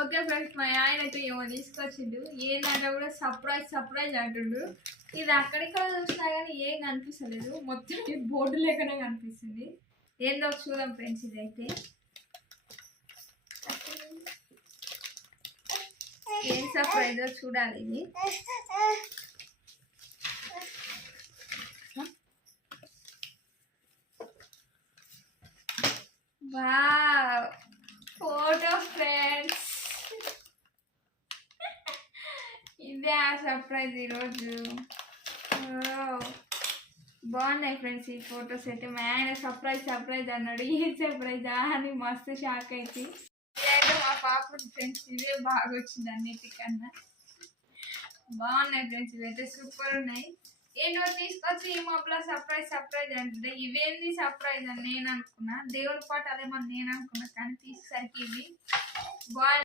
Okay friends, మా ఆయన అయితే ఏమో తీసుకొచ్చిండు. ఏంటంటే కూడా సర్ప్రైజ్ అంటుండు. ఇది అక్కడిక్కడ చూసినా కానీ ఏం కనిపిస్తలేదు, మొత్తం బోర్డు లేకనే కనిపిస్తుంది. ఏందో చూద్దాం ఫ్రెండ్స్, ఇదైతే ఏం సర్ప్రైజో చూడాలి. ఇది వావ్, ఫోటో ఫ్రెండ్స్. ఇదే ఆ సర్ప్రైజ్ ఈరోజు. బాగున్నాయి ఫ్రెండ్స్ ఈ ఫొటోస్ అయితే. మా ఆయన సర్ప్రైజ్ అన్నాడు. ఏ సర్ప్రైజా అని మస్తు షాక్ అయితే. ఇదైతే మా పాప ఫ్రెండ్స్, ఇవే బాగా వచ్చింది అన్నిటికన్నా. బాగున్నాయి ఫ్రెండ్స్, ఇవైతే సూపర్ ఉన్నాయి. ఏంటో తీసుకొచ్చి ఈ మొబైల్ సర్ప్రైజ్ అంటే ఇవేంది సర్ప్రైజ్ అని నేను అనుకున్నా. దేవుని పాట అదేమని నేను అనుకున్నా, కానీ తీసేసరికి ఇవి బాయ్